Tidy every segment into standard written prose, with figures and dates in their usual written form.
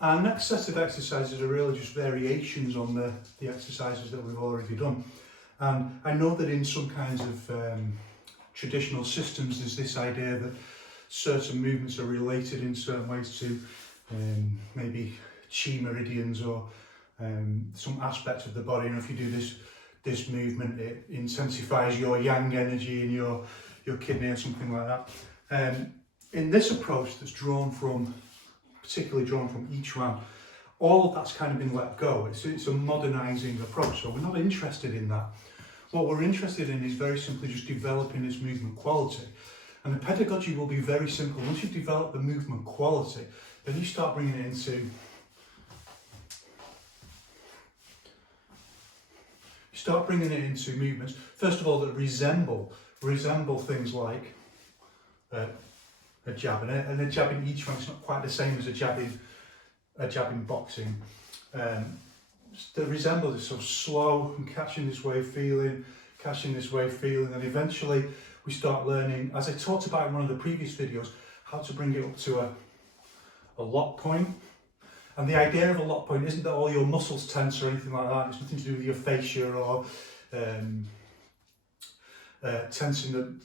Our next set of exercises are really just variations on the exercises that we've already done. And I know that in some kinds of traditional systems there's this idea that certain movements are related in certain ways to maybe chi meridians or some aspects of the body, and if you do this movement it intensifies your yang energy in your kidney or something like that. In this approach that's particularly drawn from Yiquan, all of that's kind of been let go. It's a modernising approach, so we're not interested in that. What we're interested in is very simply just developing this movement quality. And the pedagogy will be very simple. Once you've developed the movement quality, then you start bringing it into movements, first of all, that resemble things like a jab, and a jab in Yiquan is not quite the same as a jab in boxing. That resemble this sort of slow and catching this wave feeling, and eventually we start learning, as I talked about in one of the previous videos, how to bring it up to a lock point. And the idea of a lock point isn't that all your muscles tense or anything like that. It's nothing to do with your fascia or tensing,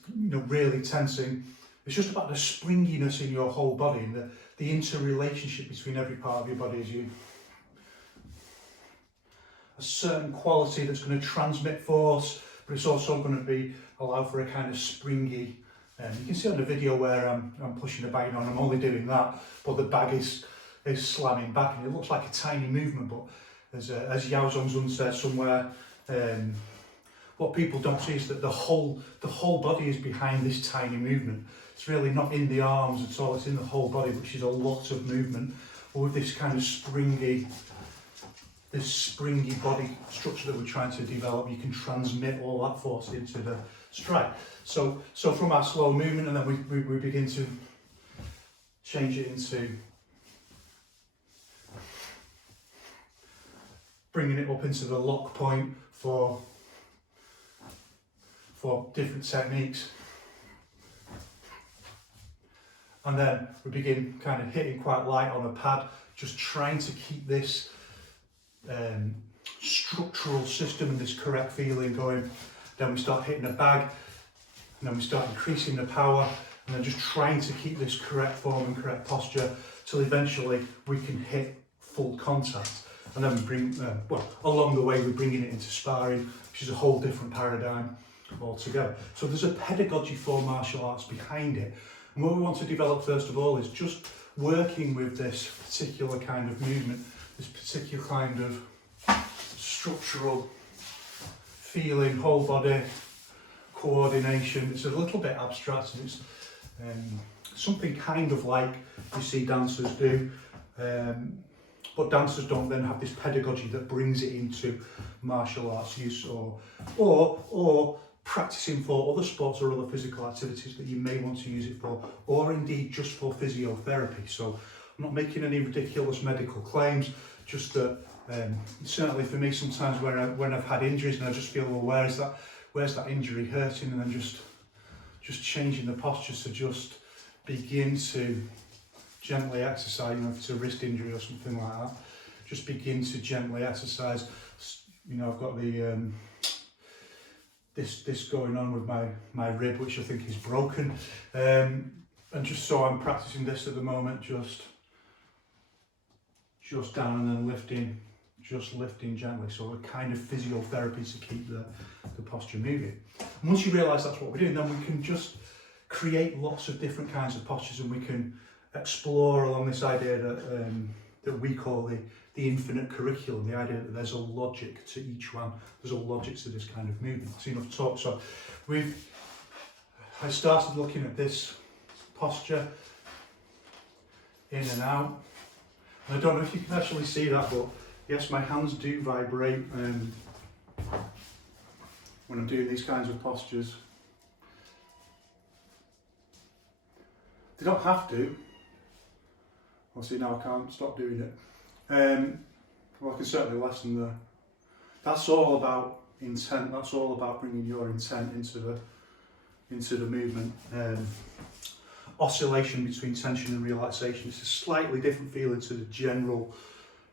really tensing. It's just about the springiness in your whole body and the interrelationship between every part of your body as you. A certain quality that's going to transmit force, but it's also going to allow for a kind of springy. You can see on the video where I'm pushing the bag on. I'm only doing that, but the bag is slamming back, and it looks like a tiny movement. But as Yao Zhongzun says somewhere, what people don't see is that the whole body is behind this tiny movement. It's really not in the arms at all. It's in the whole body, which is a lot of movement, but with this kind of springy body structure that we're trying to develop, you can transmit all that force into the strike. So from our slow movement, and then we begin to change it into bringing it up into the lock point for different techniques. And then we begin kind of hitting quite light on a pad, just trying to keep this structural system and this correct feeling going. Then we start hitting a bag, and then we start increasing the power, and then just trying to keep this correct form and correct posture till eventually we can hit full contact. And then we bring, along the way we're bringing it into sparring, which is a whole different paradigm altogether. So there's a pedagogy for martial arts behind it. And what we want to develop first of all is just working with this particular kind of movement, this particular kind of structural feeling, whole body, coordination. It's a little bit abstract, and it's something kind of like you see dancers do, but dancers don't then have this pedagogy that brings it into martial arts use or practicing for other sports or other physical activities that you may want to use it for, or indeed just for physiotherapy. So I'm not making any ridiculous medical claims, just that certainly for me sometimes when I've had injuries and I just feel, well, where's that injury hurting, and then just changing the postures to just begin to gently exercise. If it's a wrist injury or something like that, just begin to gently exercise. I've got the this going on with my rib, which I think is broken, and just so I'm practicing this at the moment, just down and then lifting, just lifting gently. So a kind of physiotherapy to keep the posture moving. And once you realise that's what we're doing, then we can just create lots of different kinds of postures, and we can explore along this idea that we call the infinite curriculum, the idea that there's a logic to each one, there's a logic to this kind of movement. That's enough talk. So I started looking at this posture, in and out. And I don't know if you can actually see that, but yes, my hands do vibrate when I'm doing these kinds of postures. They don't have to. Well, see, now I can't stop doing it. Well, I can certainly lessen that's all about intent. That's all about bringing your intent into the movement. oscillation between tension and relaxation. It's a slightly different feeling to the general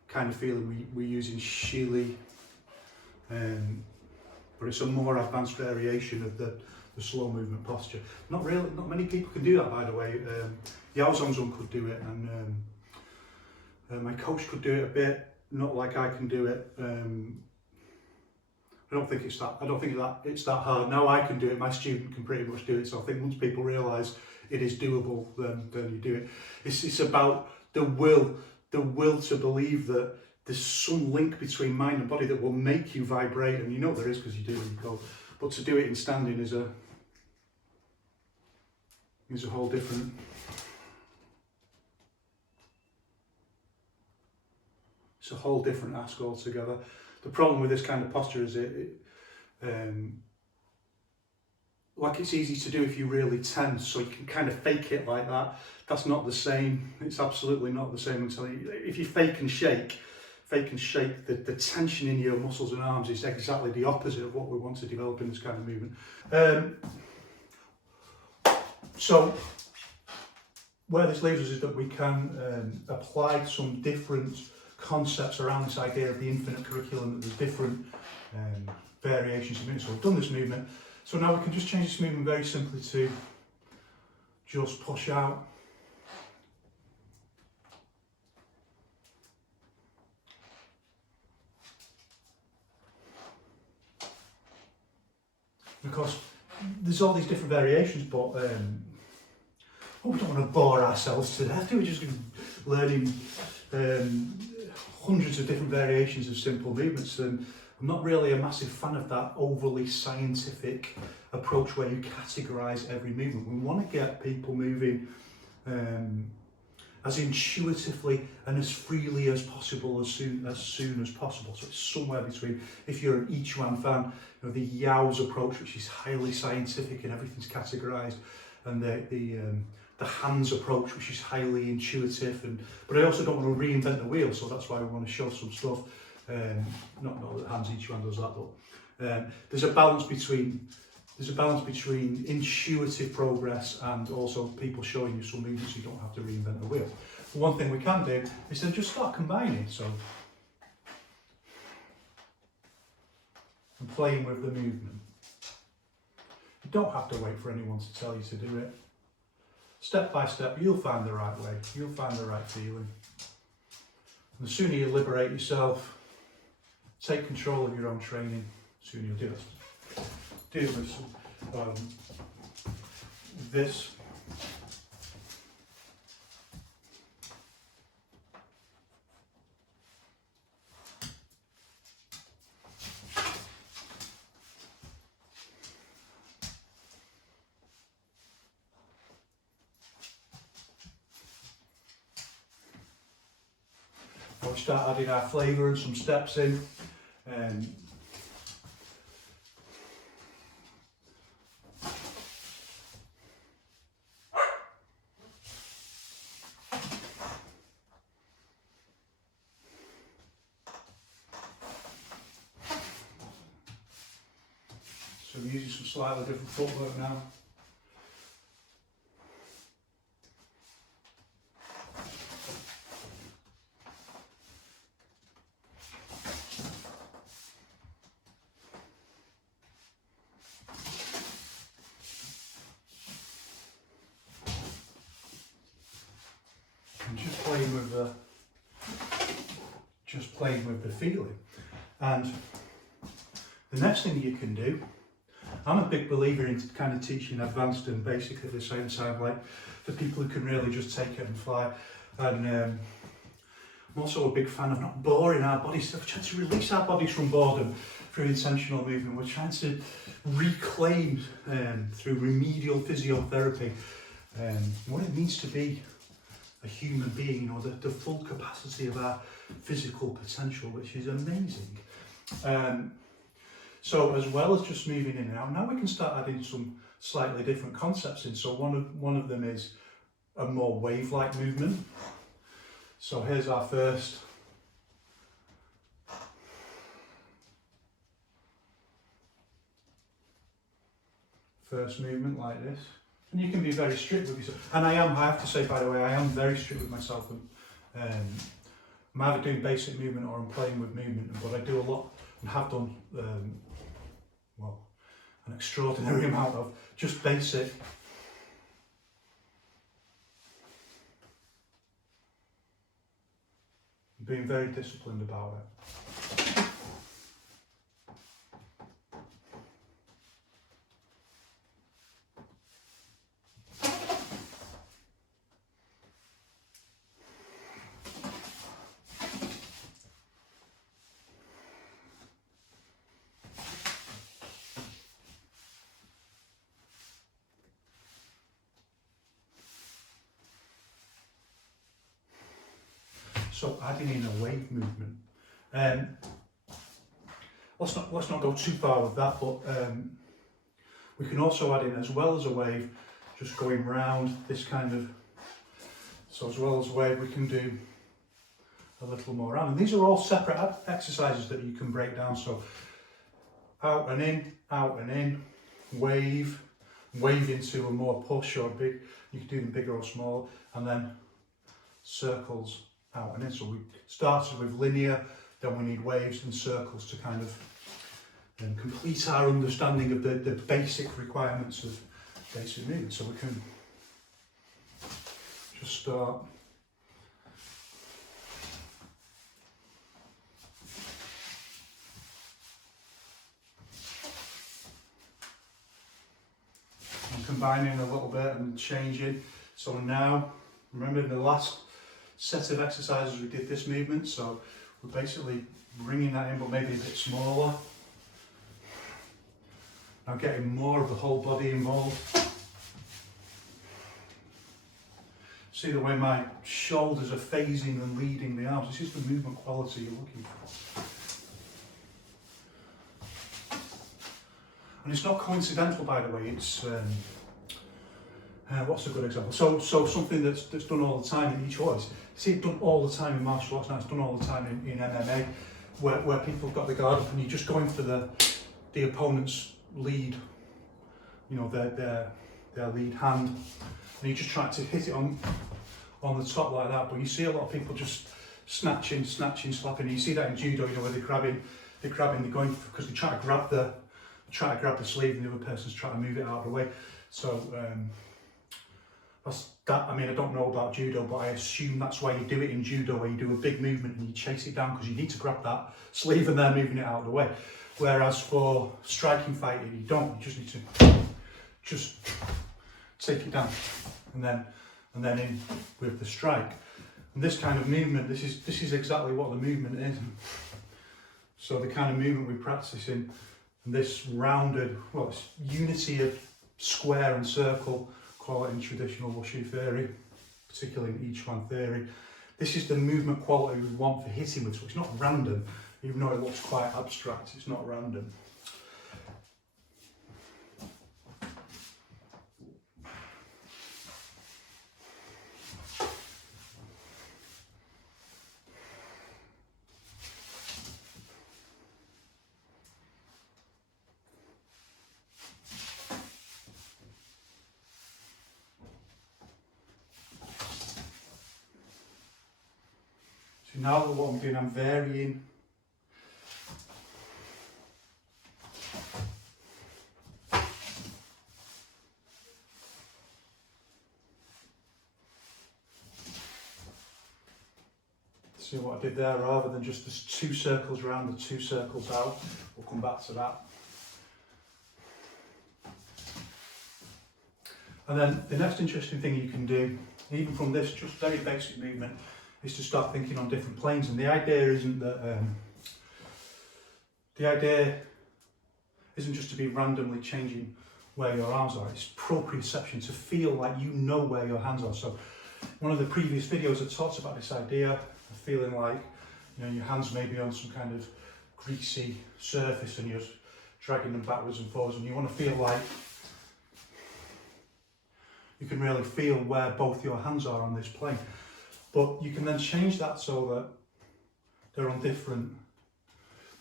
kind of feeling we use in Shili, but it's a more advanced variation of the slow movement posture. Not many people can do that, by the way. Yao Zhongzhong could do it, and my coach could do it a bit, not like I can do it. I don't think it's that hard. Now I can do it, my student can pretty much do it, so I think once people realise it is doable, then you do it. It's about the will to believe that there's some link between mind and body that will make you vibrate, and you know there is because you do when you go. But to do it in standing is a whole different. It's a whole different ask altogether. The problem with this kind of posture is like it's easy to do if you really tense, so you can kind of fake it like that. That's not the same. It's absolutely not the same. If you fake and shake, the tension in your muscles and arms is exactly the opposite of what we want to develop in this kind of movement. So where this leaves us is that we can apply some different concepts around this idea of the infinite curriculum, that there's different variations of movement. So we've done this movement, so now we can just change this movement very simply to just push out. Because there's all these different variations, but we don't want to bore ourselves to death. We're just learning hundreds of different variations of simple movements, and I'm not really a massive fan of that overly scientific approach where you categorise every movement. We want to get people moving as intuitively and as freely as possible, as soon as possible. So it's somewhere between, if you're an Yiquan fan, you know, the Yao's approach, which is highly scientific and everything's categorised, and the hands approach, which is highly intuitive, but I also don't want to reinvent the wheel, so that's why we want to show some stuff. Not that hands each one does that, but there's a balance between intuitive progress and also people showing you some movements so you don't have to reinvent the wheel. But one thing we can do is then just start combining, so and playing with the movement. You don't have to wait for anyone to tell you to do it. Step by step, you'll find the right way, you'll find the right feeling. And the sooner you liberate yourself, take control of your own training, the sooner you'll do it. Do this. We'll start adding our flavour and some steps in. So I'm using some slightly different footwork now. And just playing with the feeling. And the next thing you can do, I'm a big believer in kind of teaching advanced and basic at the same time, like for people who can really just take it and fly. And I'm also a big fan of not boring our bodies. We're trying to release our bodies from boredom through intentional movement. We're trying to reclaim through remedial physiotherapy what it means to be a human being, or the full capacity of our physical potential, which is amazing. So as well as just moving in and out, now we can start adding some slightly different concepts in. So one of them is a more wave-like movement. So here's our first movement like this. And you can be very strict with yourself. And I have to say, by the way, I am very strict with myself. And I'm either doing basic movement or I'm playing with movement. But I do a lot and have done, well, an extraordinary amount of just basic. Being very disciplined about it. So adding in a wave movement. Let's not go too far with that, but we can also add in, as well as a wave, just going round this kind of. So as well as a wave, we can do a little more round. And these are all separate exercises that you can break down. So out and in, wave into a more push or big. You can do them bigger or smaller, and then circles out and in. So we started with linear, then we need waves and circles to kind of complete our understanding of the basic requirements of basic movement. So we can just start. And combining a little bit and changing. So now, remember in the last set of exercises we did this movement, so we're basically bringing that in but maybe a bit smaller. Now getting more of the whole body involved. See the way my shoulders are phasing and leading the arms. This is the movement quality you're looking for. And it's not coincidental, by the way. It's what's a good example? So something that's done all the time in each voice. See it done all the time in martial arts now. It's done all the time in MMA, where people have got the guard up and you're just going for the opponent's lead. You know, their lead hand, and you just try to hit it on the top like that. But you see a lot of people just snatching, slapping. You see that in judo, you know, where they're grabbing, they're going because they try to grab the sleeve, and the other person's trying to move it out of the way. So that's that. I mean, I don't know about judo, but I assume that's why you do it in judo, where you do a big movement and you chase it down because you need to grab that sleeve and they're moving it out of the way. Whereas for striking fighting, you don't. You just need to just take it down and then in with the strike. And this kind of movement, this is exactly what the movement is. So the kind of movement we practice in this rounded, well, it's unity of square and circle quality in traditional Wushu theory, particularly in Yiquan theory. This is the movement quality we want for hitting with. So it's not random, even though it looks quite abstract. It's not random. So now what I'm doing, I'm varying. See what I did there, rather than just the 2 circles round, the 2 circles out. We'll come back to that. And then the next interesting thing you can do, even from this just very basic movement, is to start thinking on different planes. And the idea isn't just to be randomly changing where your arms are. It's proprioception, to feel like you know where your hands are. So one of the previous videos I talked about this idea of feeling like, you know, your hands may be on some kind of greasy surface and you're dragging them backwards and forwards, and you want to feel like you can really feel where both your hands are on this plane. But you can then change that so that they're on different,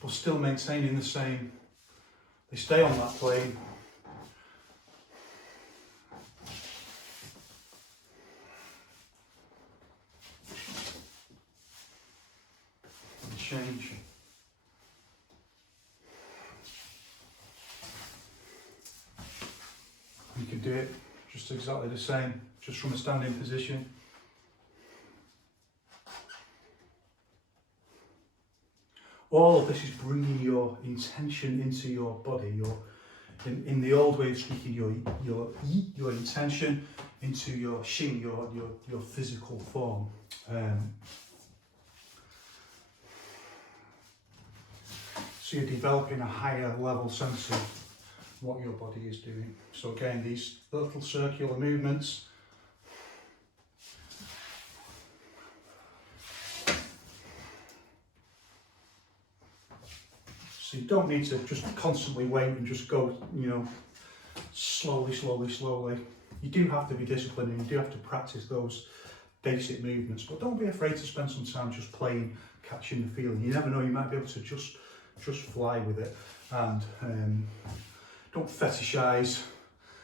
but still maintaining the same, they stay on that plane. change. You can do it just exactly the same, just from a standing position. All of this is bringing your intention into your body. In the old way of speaking, your intention into your xing, your physical form. So you're developing a higher level sense of what your body is doing. So again, these little circular movements. So you don't need to just constantly wait and just go, slowly. You do have to be disciplined and you do have to practice those basic movements, but don't be afraid to spend some time just playing, catching the feeling. You never know, you might be able to just fly with it. And don't fetishize.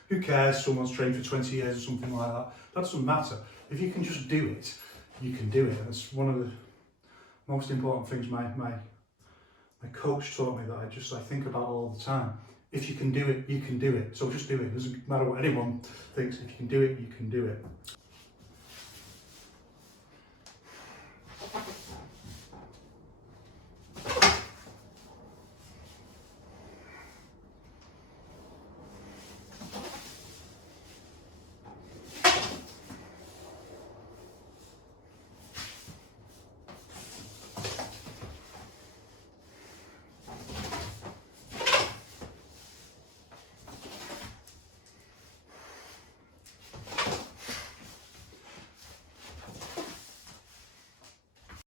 Who cares? Someone's trained for 20 years or something like that. That doesn't matter. If you can just do it, you can do it. That's one of the most important things my coach taught me, that I think about all the time. If you can do it, you can do it. So just do it. It doesn't matter what anyone thinks. If you can do it, you can do it.